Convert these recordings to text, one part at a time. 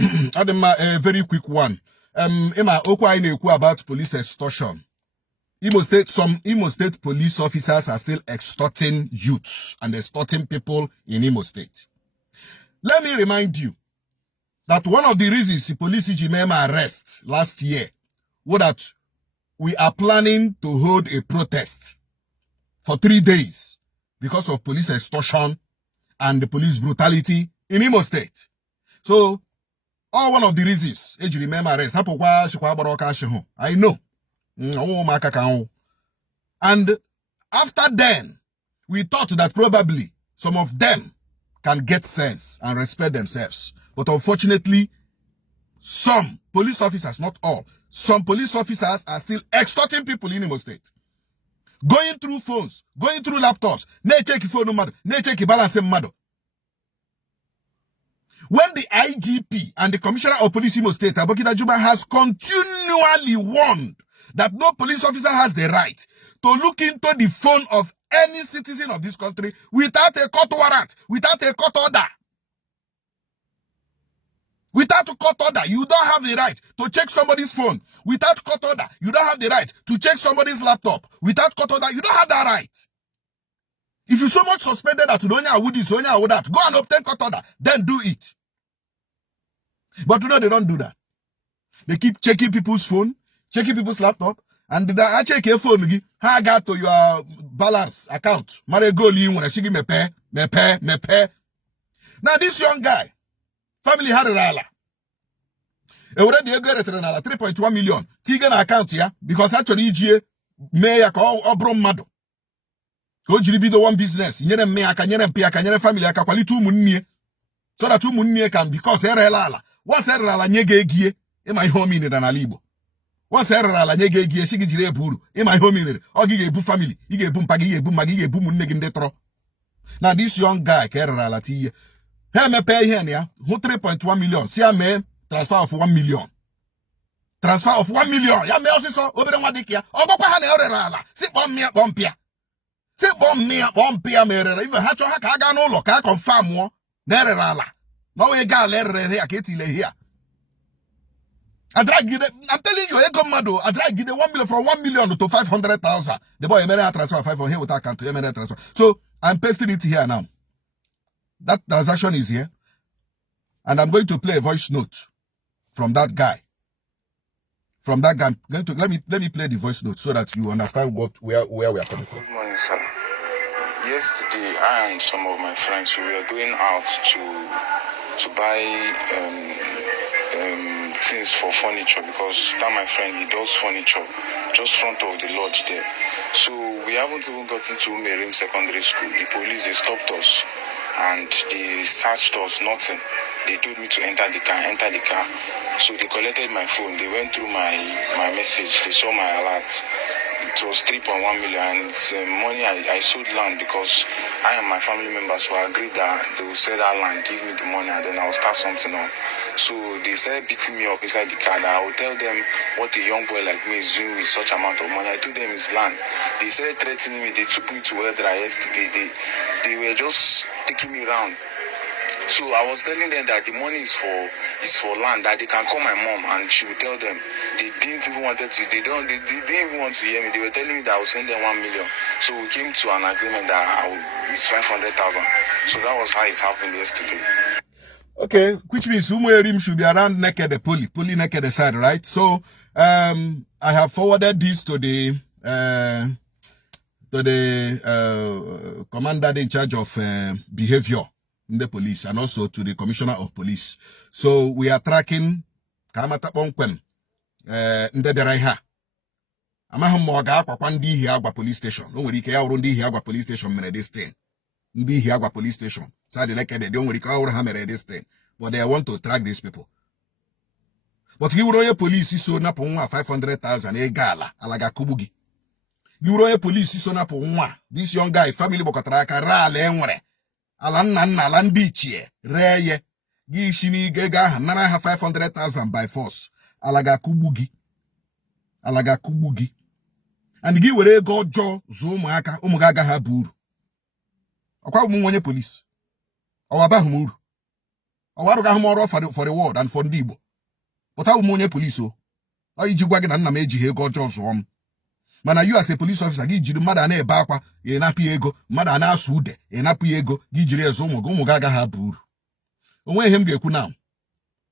a very quick one. Emma Okwa Ineku about police extortion. Some Imo State police officers are still extorting youths and extorting people in Imo State. Let me remind you that one of the reasons the police IGBO arrest last year was that we are planning to hold a protest for 3 days because of police extortion and the police brutality in Imo State. So, all one of the reasons IGBO arrest. I know. And after then, we thought that probably some of them can get sense and respect themselves. But unfortunately, some police officers, not all, some police officers are still extorting people in Imo State. Going through phones, going through laptops, they check your phone number, they check your balance number. When the IGP and the Commissioner of Police Imo State, Abokida Juba, has continually warned that no police officer has the right to look into the phone of any citizen of this country without a court warrant, without a court order. Without a court order, you don't have the right to check somebody's phone. Without court order, you don't have the right to check somebody's laptop. Without court order, you don't have that right. If you so much suspended that you don't know this, you don't know that, go and obtain court order, then do it. But you know they don't do that. They keep checking people's phone, checking people's laptop, and I check your phone, I got to your balance account. Now this young guy, family had a rala. Already a greater than 3.1 million. Tigan account here, because actually EGA may a call or bromado. Go be the one business. Yere me a canyon pia canyon family a quality 2 munye. So that 2 munye can because erala. Once erala nyege in my home in an alibo. Once erala nyege shigijire buru in my home in or give a family. You get boom pagi, boom magi, boom negin detro. Now this young guy kerala tea. Hey, me pay here, 3.1 million. See, I may transfer of 1 million. Transfer of 1 million. Ya me also so over the Madikia. Oh, Papa Hanerala. Sit bomb me up, bompia. Sit bomb me up, bompia, mere. Even Hacho Hakaga no look. I confirm more. Nerala. No, a gal here, Katie here. I drag it. I'm telling you, Egomado. I drag it 1 million from 1 million to 500,000. The boy, Emera transfer 5 here with account to Emera transfer. So I'm pasting it here now. That transaction is here. And I'm going to play a voice note from that guy. From that guy. I'm going to, let me play the voice note so that you understand where we are coming from. Good morning, sir. Yesterday, I and some of my friends, we were going out to buy things for furniture, because that my friend, he does furniture just front of the lodge there. So we haven't even gotten to Umerim Secondary School. The police, they stopped us and they searched us, nothing. They told me to enter the car. So they collected my phone. They went through my message. They saw my alert. It was 3.1 million, and it's money I sold land because I and my family members were agreed that they will sell that land, give me the money, and then I will start something on. So they started beating me up inside the car. That I will tell them what a young boy like me is doing with such amount of money. I told them it's land. They started threatening me. They took me to Weldra yesterday. They were just taking me around. So I was telling them that the money is for land, that they can call my mom and she will tell them. They didn't even want to. They didn't even want to hear me. They were telling me that I will send them 1 million. So we came to an agreement that it's 500,000. So that was how it happened yesterday. Okay, which means Umuerim should be around Nekede Poly Nekede side, right? So I have forwarded this to the commander in charge of behavior in the police, and also to the commissioner of police. So we are tracking Kamata Bonkwem Ndeberaiha. Amahamoga Kwandi Hiagwa police station. No worry, Kaurundi Hiagwa police station Menedestin. Ndi Hiagwa police station. So they like they don't worry, Kauruhamedestin. But they want to track these people. But you royal police is so napunwa 500,000 egala alaga kubugi. You royal police is so napunwa. This young guy, family bokatraka rale enwere. Alan bichie, reye, gishini gega, nana have 500,000 by force. Alaga kubugi. And give were go jo, zomaka, umugaga haburu. Okwa mwenye police. Owaba humuru. Owaruga humoro for the world and for ndị Igbo. But how monye police o? O iji gwa gị na nna m ejighị ego ọjọọ zụọ m. Mana you as a police officer gị jiri mmadụ na-ebe akwa ịnapụ ego, mmadụ na-asụ ude ịnapụ ego gị jiri ezo ụmụ gị agaghị abụ uru. Onwe ihe m ga-ekwu now.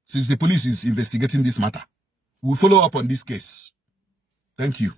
Since the police is investigating this matter, we'll follow up on this case. Thank you.